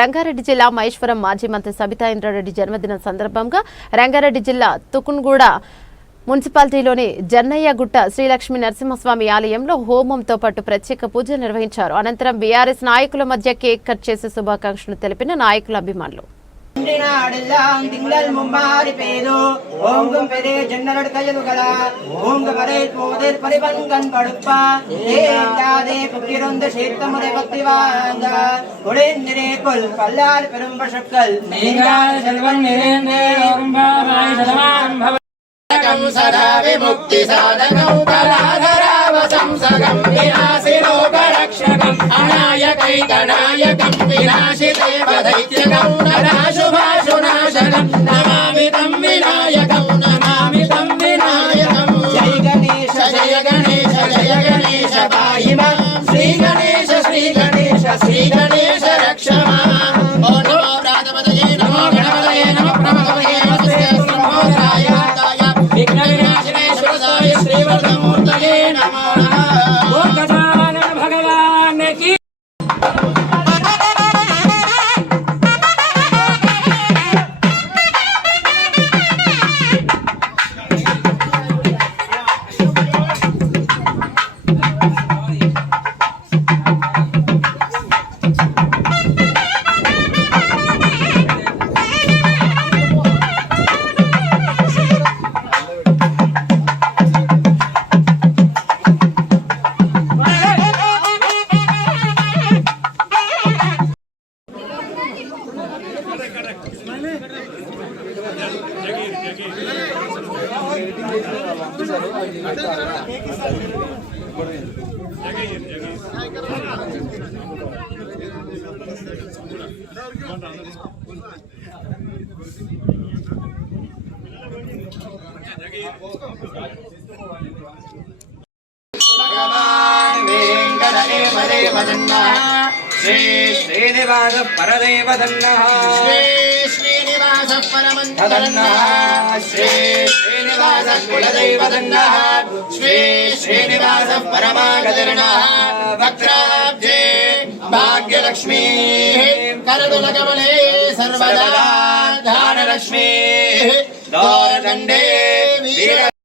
రంగారెడ్డి జిల్లా మహేశ్వరం మాజీ మంత్రి సబితా ఇంద్రారెడ్డి జన్మదినం సందర్భంగా రంగారెడ్డి జిల్లా తుకున్గూడ మున్సిపాలిటీలోని జన్నయ్యగుట్ట శ్రీలక్ష్మీ నరసింహస్వామి ఆలయంలో హోమంతో పాటు ప్రత్యేక పూజలు నిర్వహించారు. అనంతరం బీఆర్ఎస్ నాయకుల మధ్య కేక్ కట్ చేసి శుభాకాంక్షలు తెలిపిన నాయకుల అభిమానులు. सदा विमुक्ति साधकं कलाधरावसंसगं विनाशिलोकरक्षकं अनायकैकनायकं विनाशिदेवदैत्यकं नराशुभाशुनाशकं नमामि तं विनायकं नमामि तं विनायकं जय गणेश जय गणेश जय गणेश पाहि मां श्री गणेश श्री गणेश श्री गणेश रक्ष मां ओ नमो प्रातपतये नमो गणपतये नमो प्रभवये नमस्ते ब्रह्मोदराय विघ्नविनाशिनेश्वराय श्रीवर्धमूर्तये नमः। ओम गजानन भगवान की भगवान वेंकटदेव श्री श्रीनिवास परदेव श्री श्रीनिवास परमंतधन्नः श्री श्रीनिवास कुलदेव श्री श्रीनिवास परमागतिर्नः वक्त्राब्जे भाग्यलक्ष्मी करदुलकमले सर्वदा धानलक्ष्मी दौरदण्डे